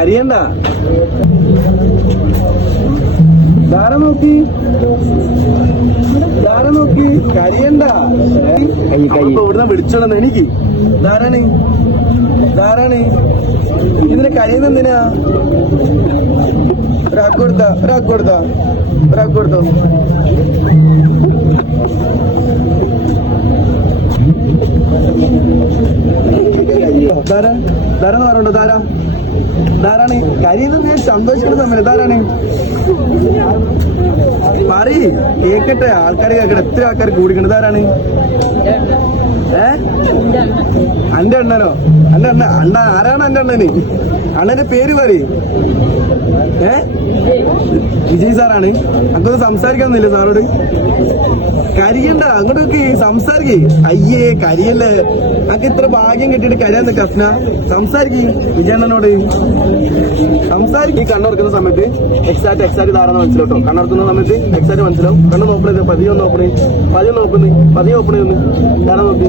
കരിയണ്ട. ധാര നോക്കി കരിയണ്ട. ഇവിടുന്ന് വിളിച്ചോളന്ന് എനിക്ക്. ധാരാണ് ഇതിനെ കരിയുന്ന എന്തിനാ? ഒരാൾക്ക് കൊടുത്തോ. ധാരാന്ന് പറഞ്ഞോ. ധാരാണ് കരിയുന്ന സന്തോഷിക്കുന്ന സമയം. ധാരാണ് പറയ്, കേക്കട്ടെ, ആൾക്കാർ കേക്കട്ടെ. എത്ര ആൾക്കാർ കൂടിക്കണ്ട്. ധാരാണ് അന്റെ അണ്ണനോ? അണ്ണ ആരാണ് എന്റെ അണ്ണന്? അണ്ണന്റെ പേര് പറയ്. വിജയ് സാറാണ്. അക്കൊന്ന് സംസാരിക്കാന്നില്ല സാറോട്? കരിയണ്ട, അങ്ങോട്ട് നോക്കി സംസാരിക്കേ. അയ്യേ കരിയല്ലേ, അക്ക് ഇത്ര ഭാഗ്യം കിട്ടിയിട്ട് കരിയാന്ന് കസ്ന. സംസാരിക്കേ വിജയണ്ണനോട് സംസാരിക്കും. കണ്ണുറക്കുന്ന സമയത്ത് എക്സാക്ട് ധാരാളം മനസ്സിലോട്ടോ. കണ്ണുറക്കുന്ന സമയത്ത് എക്സാക്ട് മനസ്സിലാവും. കണ്ണ് നോക്കണത് പതിയെ നോക്കണേ. പതിയെ ഓപ്പൺ ചെയ്യുന്നു. ധാരാ നോക്കി.